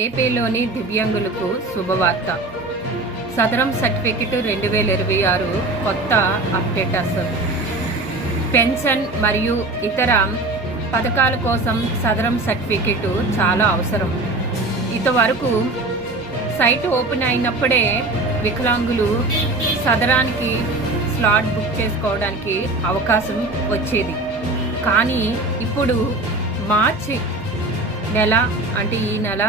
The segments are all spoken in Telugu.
ఏపీలోని దివ్యాంగులకు శుభవార్త. సదరం సర్టిఫికెట్ 2026 కొత్త అప్డేటర్స్. పెన్షన్ మరియు ఇతర పథకాల కోసం సదరం సర్టిఫికెట్ చాలా అవసరం. ఇంతవరకు సైట్ ఓపెన్ అయినప్పుడే వికలాంగులు సదరానికి స్లాట్ బుక్ చేసుకోవడానికి అవకాశం వచ్చేది. కానీ ఇప్పుడు మార్చి నెల, అంటే ఈ నెల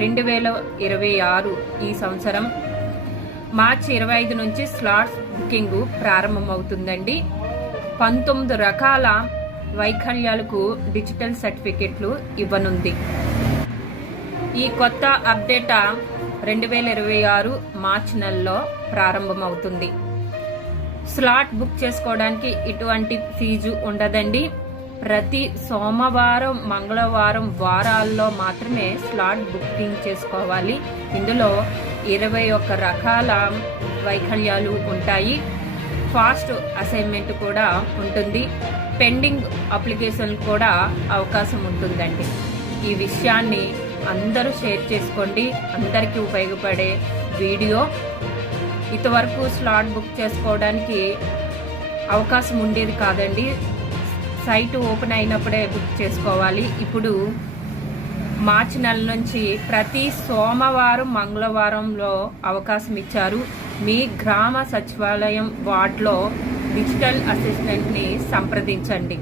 2026 ఈ సంవత్సరం మార్చి 25 నుంచి స్లాట్స్ బుకింగ్ ప్రారంభమవుతుందండి. 19 రకాల వైకల్యాలకు డిజిటల్ సర్టిఫికెట్లు ఇవ్వనుంది. ఈ కొత్త అప్డేట్ 2026 మార్చి నెలలో ప్రారంభమవుతుంది. స్లాట్ బుక్ చేసుకోవడానికి ఎటువంటి ఫీజు ఉండదండి. ప్రతి సోమవారం, మంగళవారం వారాల్లో మాత్రమే స్లాట్ బుకింగ్ చేసుకోవాలి. ఇందులో 21 రకాల వైకల్యాలు ఉంటాయి. ఫాస్ట్ అసైన్మెంట్ కూడా ఉంటుంది. పెండింగ్ అప్లికేషన్ కూడా అవకాశం ఉంటుందండి. ఈ విషయాన్ని అందరూ షేర్ చేసుకోండి. అందరికీ ఉపయోగపడే వీడియో. ఇంతవరకు స్లాట్ బుక్ చేసుకోవడానికి అవకాశం ఉండేది కాదండి. సైట్ ఓపెన్ అయినప్పుడే బుక్ చేసుకోవాలి. ఇప్పుడు మార్చి నెల నుంచి ప్రతి సోమవారం, మంగళవారంలో అవకాశం ఇచ్చారు. మీ గ్రామ సచివాలయం వార్డులో డిజిటల్ అసిస్టెంట్ని సంప్రదించండి.